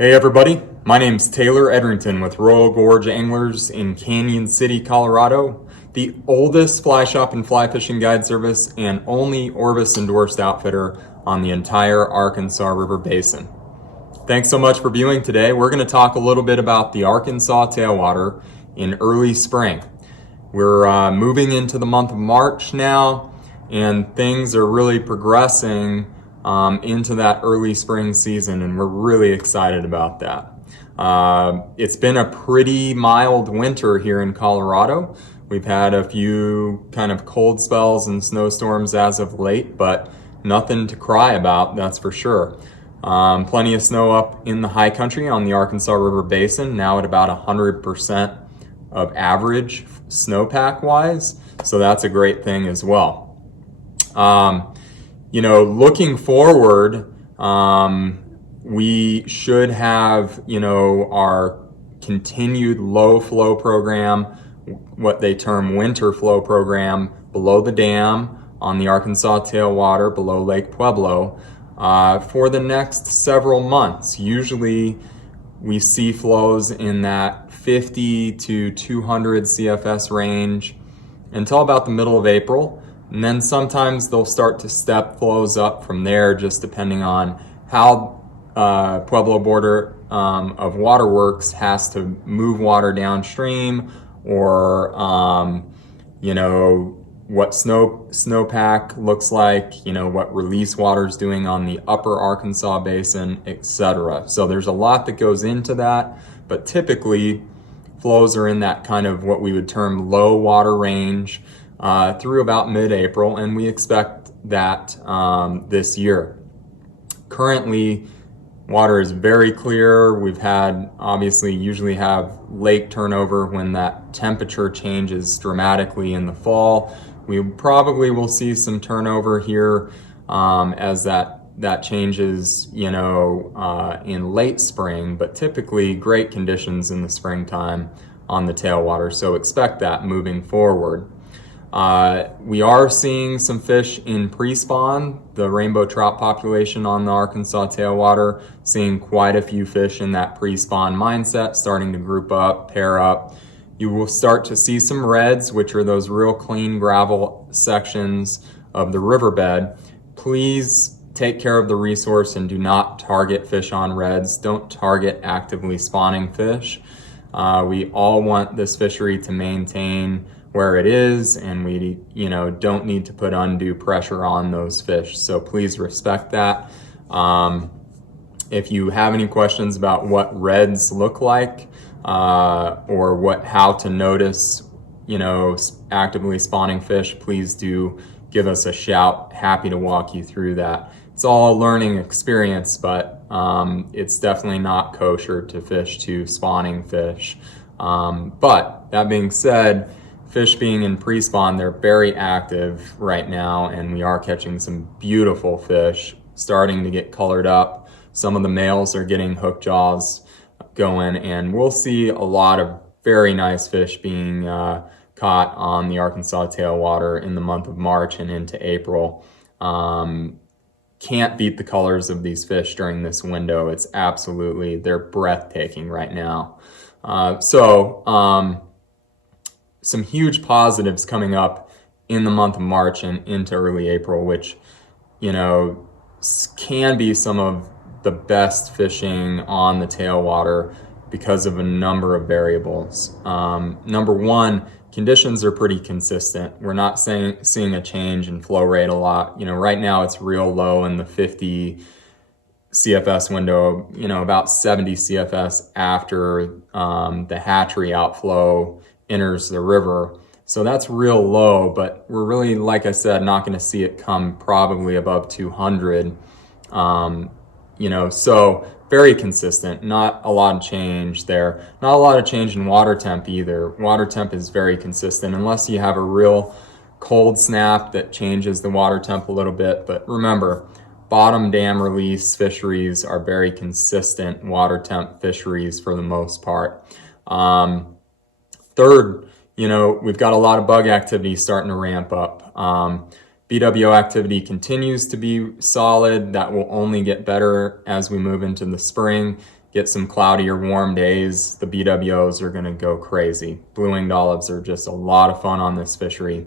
Hey everybody, my name's Taylor Edrington with Royal Gorge Anglers in Canyon City, Colorado, the oldest fly shop and fly fishing guide service and only Orvis endorsed outfitter on the entire Arkansas River Basin. Thanks so much for viewing today. We're going to talk a little bit about the Arkansas tailwater in early spring. We're moving into the month of March now, and things are really progressing into that early spring season, and we're really excited about that. It's been a pretty mild winter here in Colorado. We've had a few kind of cold spells and snowstorms as of late, but nothing to cry about, that's for sure. Plenty of snow up in the high country on the Arkansas River Basin, now at about 100% of average snowpack wise, so that's a great thing as well. Looking forward, we should have, our continued low flow program, what they term winter flow program, below the dam on the Arkansas tailwater, below Lake Pueblo, for the next several months. Usually we see flows in that 50 to 200 CFS range until about the middle of April. And then sometimes they'll start to step flows up from there, just depending on how Pueblo Border of Waterworks has to move water downstream, or what snowpack looks like, what release water is doing on the upper Arkansas Basin, etc. So there's a lot that goes into that, but typically flows are in that kind of what we would term low water range through about mid-April, and we expect that this year. Currently, water is very clear. We've had, usually have lake turnover when that temperature changes dramatically in the fall. We probably will see some turnover here as that changes, in late spring, but typically great conditions in the springtime on the tailwater, so expect that moving forward. We are seeing some fish in pre-spawn, the rainbow trout population on the Arkansas tailwater, seeing quite a few fish in that pre-spawn mindset, starting to group up, pair up. You will start to see some reds, which are those real clean gravel sections of the riverbed. Please take care of the resource and do not target fish on reds. Don't target actively spawning fish. We all want this fishery to maintain where it is, and we don't need to put undue pressure on those fish, so please respect that. If you have any questions about what reds look like, or how to notice actively spawning fish, please do give us a shout. Happy to walk you through that. It's all a learning experience, but it's definitely not kosher to fish to spawning fish. But that being said, fish being in pre-spawn, they're very active right now, and we are catching some beautiful fish starting to get colored up. Some of the males are getting hook jaws going, and we'll see a lot of very nice fish being caught on the Arkansas tailwater in the month of March and into April. Can't beat the colors of these fish during this window. They're breathtaking right now. Some huge positives coming up in the month of March and into early April, which, can be some of the best fishing on the tailwater because of a number of variables. Number one, conditions are pretty consistent. We're not seeing a change in flow rate a lot. Right now it's real low in the 50 CFS window, about 70 CFS after the hatchery outflow enters the river. So that's real low, but we're really, like I said, not going to see it come probably above 200. So very consistent, not a lot of change there. Not a lot of change in water temp either. Water temp is very consistent unless you have a real cold snap that changes the water temp a little bit. But remember, bottom dam release fisheries are very consistent water temp fisheries for the most part. Third, we've got a lot of bug activity starting to ramp up. BWO activity continues to be solid. That will only get better as we move into the spring. get some cloudy or warm days, the BWOs are going to go crazy. Blue-winged olives are just a lot of fun on this fishery.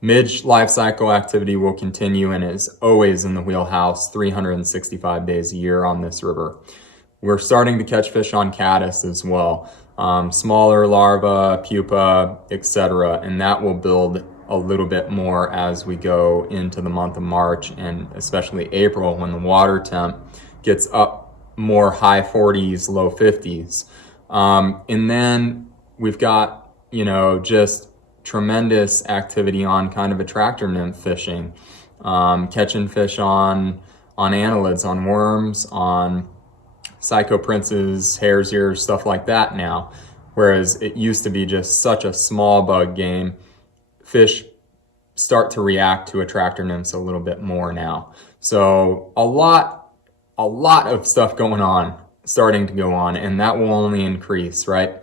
Midge life cycle activity will continue and is always in the wheelhouse 365 days a year on this river. We're starting to catch fish on caddis as well, smaller larvae, pupa, etc., and that will build a little bit more as we go into the month of March and especially April, when the water temp gets up more high 40s, low 50s. And then we've got, just tremendous activity on kind of attractor nymph fishing, catching fish on annelids, on worms, on psycho princes, hare's ears, stuff like that now. Whereas it used to be just such a small bug game. Fish start to react to attractor nymphs a little bit more now. So a lot of stuff going on, starting to go on, and that will only increase, right?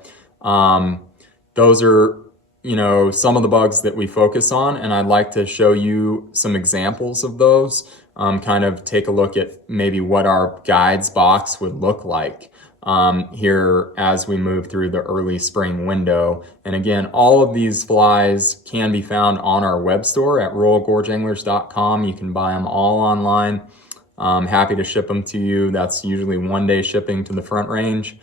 Those are, some of the bugs that we focus on, and I'd like to show you some examples of those, kind of take a look at maybe what our guides box would look like here as we move through the early spring window. And again, all of these flies can be found on our web store at royalgorgeanglers.com. You can buy them all online. Happy to ship them to you. That's usually 1-day shipping to the Front Range.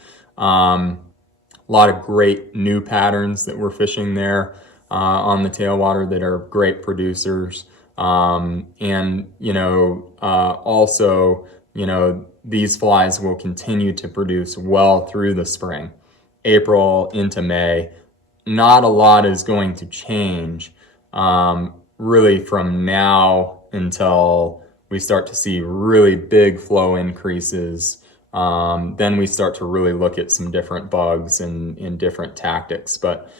A lot of great new patterns that we're fishing there on the tailwater that are great producers. Also, these flies will continue to produce well through the spring, April into May. Not a lot is going to change really from now until we start to see really big flow increases. Then we start to really look at some different bugs and different tactics. But,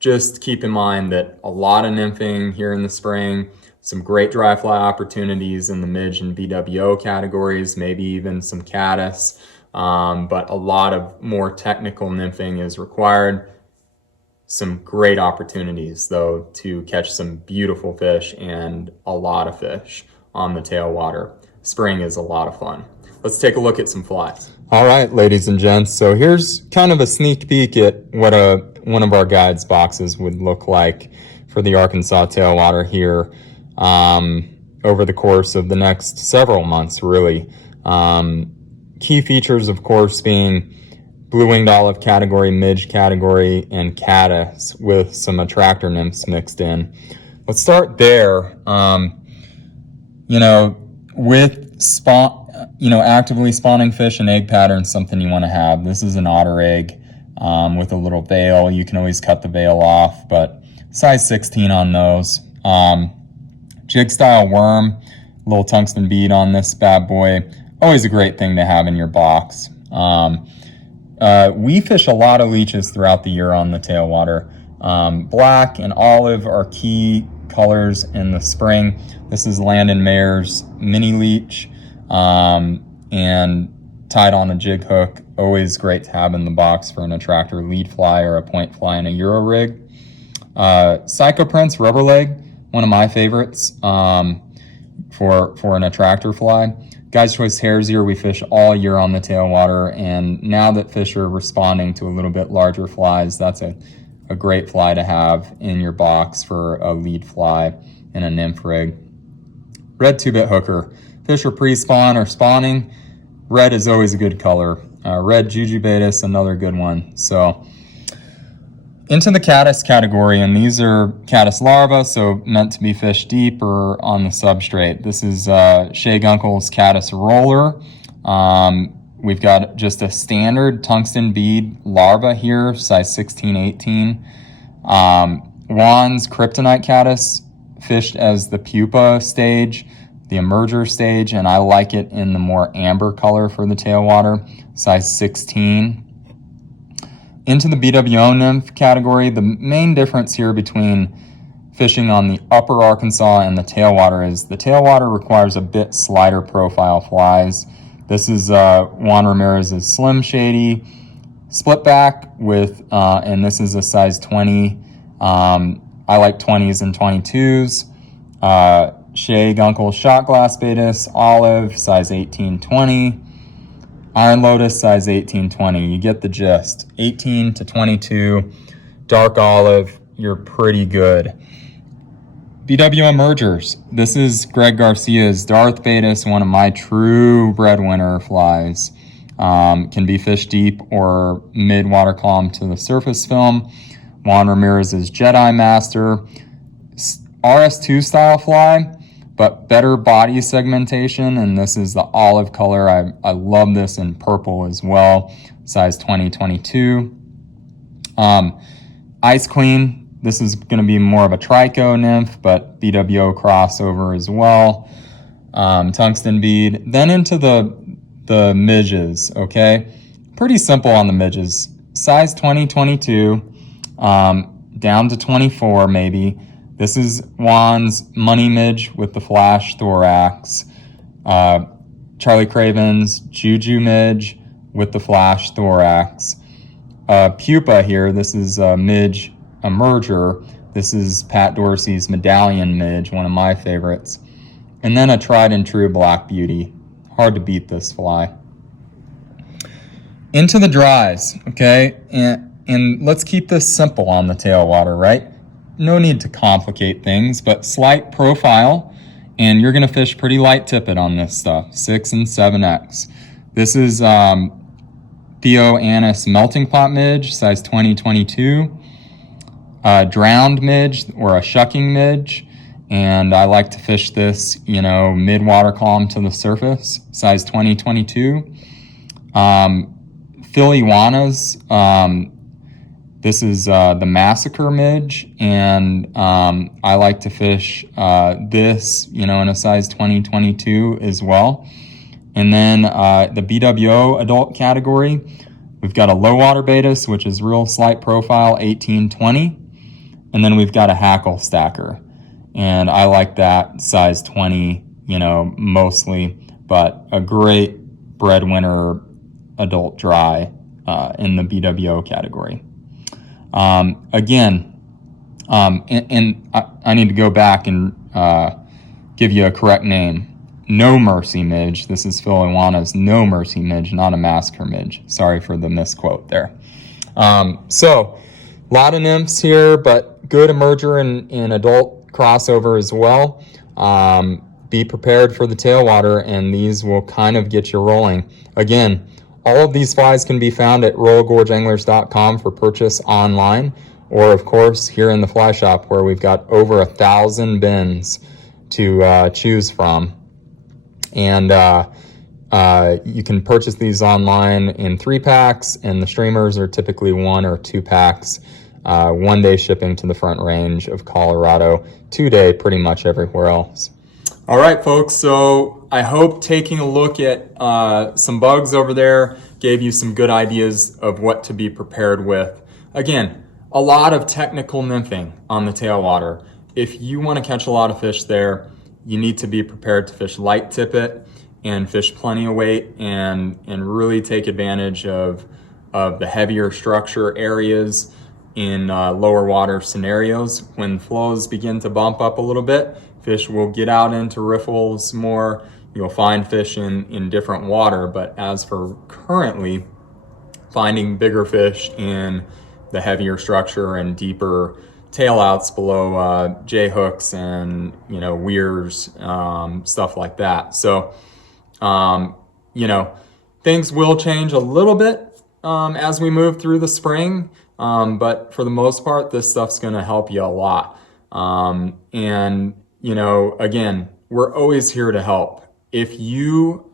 just keep in mind that a lot of nymphing here in the spring, some great dry fly opportunities in the midge and BWO categories, maybe even some caddis, but a lot of more technical nymphing is required. Some great opportunities, though, to catch some beautiful fish and a lot of fish on the tailwater. Spring is a lot of fun. Let's take a look at some flies. All right, ladies and gents, so here's kind of a sneak peek at what one of our guides boxes would look like for the Arkansas tailwater here over the course of the next several months, really. Key features, of course, being blue-winged olive category, midge category, and caddis with some attractor nymphs mixed in. Let's start there. With actively spawning fish, and egg pattern, something you want to have. This is an otter egg with a little veil. You can always cut the veil off, but size 16 on those. Jig style worm, little tungsten bead on this bad boy. Always a great thing to have in your box. We fish a lot of leeches throughout the year on the tailwater. Black and olive are key colors in the spring. This is Landon Mayer's mini leech, and tied on a jig hook. Always great to have in the box for an attractor lead fly or a point fly in a Euro rig. Psycho Prince rubber leg, one of my favorites for an attractor fly. Guy's Choice hare's ear we fish all year on the tailwater, and now that fish are responding to a little bit larger flies, that's a great fly to have in your box for a lead fly in a nymph rig. Red 2-bit hooker. Fish are pre-spawn or spawning. Red is always a good color. Red Jujubatus, another good one. So into the caddis category, and these are caddis larvae, so meant to be fished deep or on the substrate. This is Shea Gunkel's caddis roller. We've got just a standard tungsten bead larva here, size 16, 18. Juan's kryptonite caddis, fished as the pupa stage, the emerger stage, and I like it in the more amber color for the tailwater, size 16. Into the BWO nymph category, the main difference here between fishing on the upper Arkansas and the tailwater is the tailwater requires a bit slighter profile flies. This is Juan Ramirez's Slim Shady split back with, and this is a size 20. I like 20s and 22s. Shea Gunkel Shot Glass Batis Olive, size 18, 20. Iron Lotus size 18-20. You get the gist. 18 to 22, dark olive, you're pretty good. BWM mergers. This is Greg Garcia's Darth Betis, one of my true breadwinner flies. Can be fish deep or mid water column to the surface film. Juan Ramirez's Jedi Master. RS2 style fly, but better body segmentation, and this is the olive color. I love this in purple as well, size 20-22. Ice Queen. This is going to be more of a trico nymph, but BWO crossover as well. Tungsten bead. Then into the midges, okay? Pretty simple on the midges. Size 20-22, down to 24 maybe. This is Juan's Money Midge with the flash thorax. Charlie Craven's Juju Midge with the flash thorax. Pupa here, this is Midge, a merger. This is Pat Dorsey's Medallion Midge, one of my favorites. And then a tried and true Black Beauty. Hard to beat this fly. Into the dries, okay? And let's keep this simple on the tailwater, right? No need to complicate things, but slight profile, and you're gonna fish pretty light tippet on this stuff, 6 and 7X. This is Theo Annis Melting Pot Midge, size 20-22. Drowned midge or a shucking midge, and I like to fish this, mid water column to the surface, size 20-22. Philly Juanas, this is the Massacre midge, and I like to fish this, in a size 20-22 as well. And then the BWO adult category, we've got a low water Betis, which is real slight profile, 18-20. And then we've got a hackle stacker, and I like that size 20, mostly, but a great breadwinner adult dry in the BWO category. Again, and I need to go back and give you a correct name. No Mercy Midge. This is Phil Iwana's No Mercy Midge, not a Massacre Midge. Sorry for the misquote there. So, a lot of nymphs here, but good emerger and adult crossover as well. Be prepared for the tailwater, and these will kind of get you rolling. Again, all of these flies can be found at royalgorgeanglers.com for purchase online, or of course here in the fly shop where we've got over 1,000 bins to choose from. And you can purchase these online in 3-packs, and the streamers are typically 1 or 2 packs. 1-day shipping to the Front Range of Colorado, 2-day pretty much everywhere else. All right, folks, so I hope taking a look at some bugs over there gave you some good ideas of what to be prepared with. Again, a lot of technical nymphing on the tailwater. If you want to catch a lot of fish there, you need to be prepared to fish light tippet and fish plenty of weight and really take advantage of the heavier structure areas in lower water scenarios. When flows begin to bump up a little bit, fish will get out into riffles more. You'll find fish in different water, but as for currently, finding bigger fish in the heavier structure and deeper tailouts below J-hooks and, weirs, stuff like that. So, things will change a little bit as we move through the spring. But for the most part, this stuff's going to help you a lot. And, again, we're always here to help. If you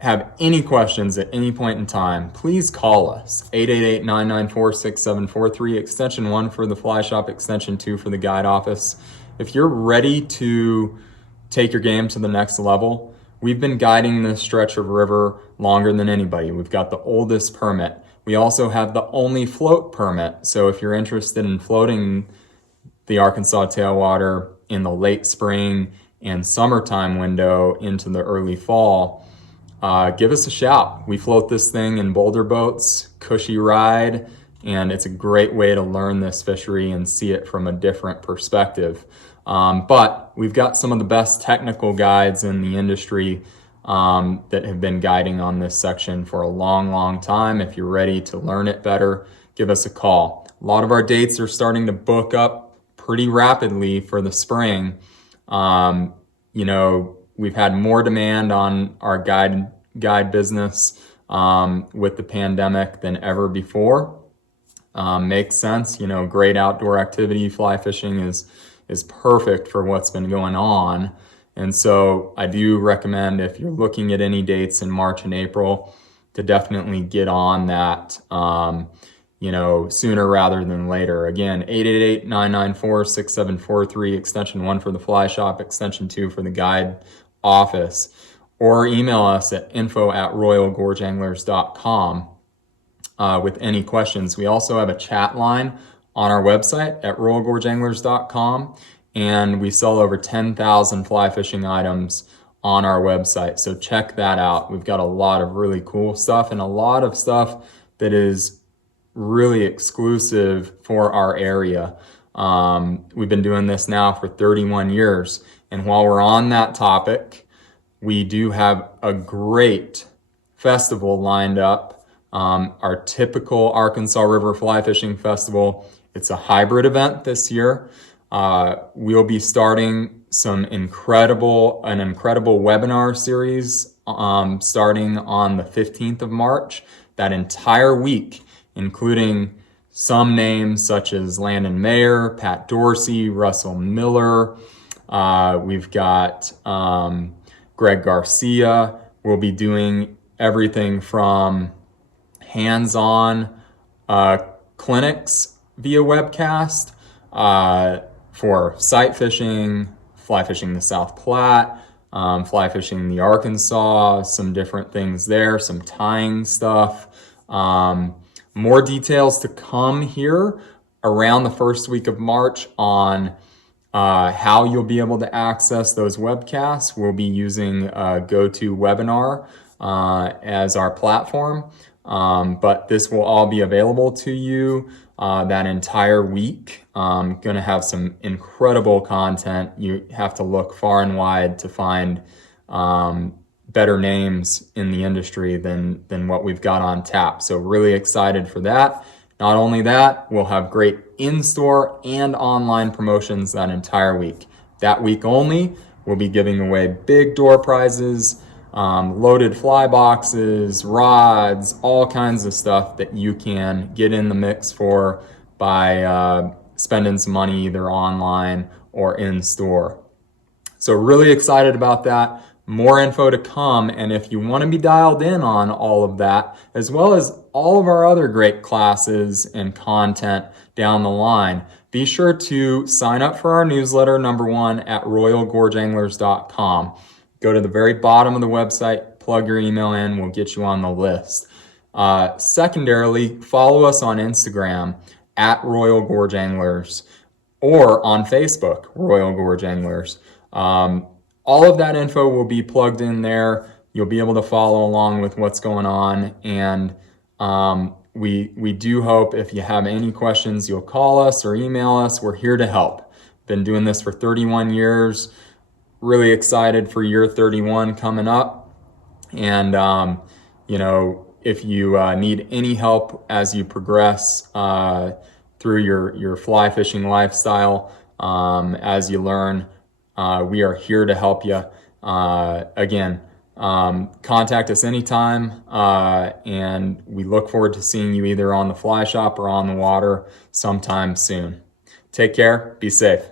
have any questions at any point in time, please call us. 888-994-6743, extension 1 for the fly shop, extension 2 for the guide office. If you're ready to take your game to the next level, we've been guiding this stretch of river longer than anybody. We've got the oldest permit. We also have the only float permit. So if you're interested in floating the Arkansas tailwater in the late spring and summertime window into the early fall, give us a shout. We float this thing in boulder boats, cushy ride, and it's a great way to learn this fishery and see it from a different perspective. But we've got some of the best technical guides in the industry that have been guiding on this section for a long, long time. If you're ready to learn it better, give us a call. A lot of our dates are starting to book up pretty rapidly for the spring. We've had more demand on our guide business with the pandemic than ever before. Makes sense. Great outdoor activity. Fly fishing is perfect for what's been going on. And so I do recommend, if you're looking at any dates in March and April, to definitely get on that, sooner rather than later. Again, 888-994-6743, extension 1 for the fly shop, extension 2 for the guide office, or email us at info@royalgorgeanglers.com with any questions. We also have a chat line on our website at royalgorgeanglers.com, and we sell over 10,000 fly fishing items on our website. So check that out. We've got a lot of really cool stuff and a lot of stuff that is really exclusive for our area. We've been doing this now for 31 years. And while we're on that topic, we do have a great festival lined up. Our typical Arkansas River Fly Fishing Festival. It's a hybrid event this year. We'll be starting an incredible webinar series starting on the 15th of March, that entire week, including some names such as Landon Mayer, Pat Dorsey, Russell Miller. We've got Greg Garcia. We'll be doing everything from hands-on clinics via webcast for sight fishing, fly fishing the South Platte, fly fishing the Arkansas, some different things there, some tying stuff. More details to come here around the first week of March on how you'll be able to access those webcasts. We'll be using GoToWebinar as our platform, but this will all be available to you that entire week. Going to have some incredible content. You have to look far and wide to find better names in the industry than what we've got on tap. So really excited for that. Not only that, we'll have great in-store and online promotions that entire week. That week only, we'll be giving away big door prizes, loaded fly boxes, rods, all kinds of stuff that you can get in the mix for by spending some money either online or in store. So really excited about that. More info to come, and if you want to be dialed in on all of that, as well as all of our other great classes and content down the line, be sure to sign up for our newsletter, number 1, at royalgorgeanglers.com. Go to the very bottom of the website, plug your email in, we'll get you on the list. Secondarily, follow us on Instagram at Royal Gorge Anglers, or on Facebook, Royal Gorge Anglers. All of that info will be plugged in there. You'll be able to follow along with what's going on. And we do hope if you have any questions, you'll call us or email us. We're here to help. Been doing this for 31 years. Really excited for year 31 coming up. And, if you need any help as you progress through your fly fishing lifestyle, as you learn, we are here to help you. Again, contact us anytime, and we look forward to seeing you either on the fly shop or on the water sometime soon. Take care. Be safe.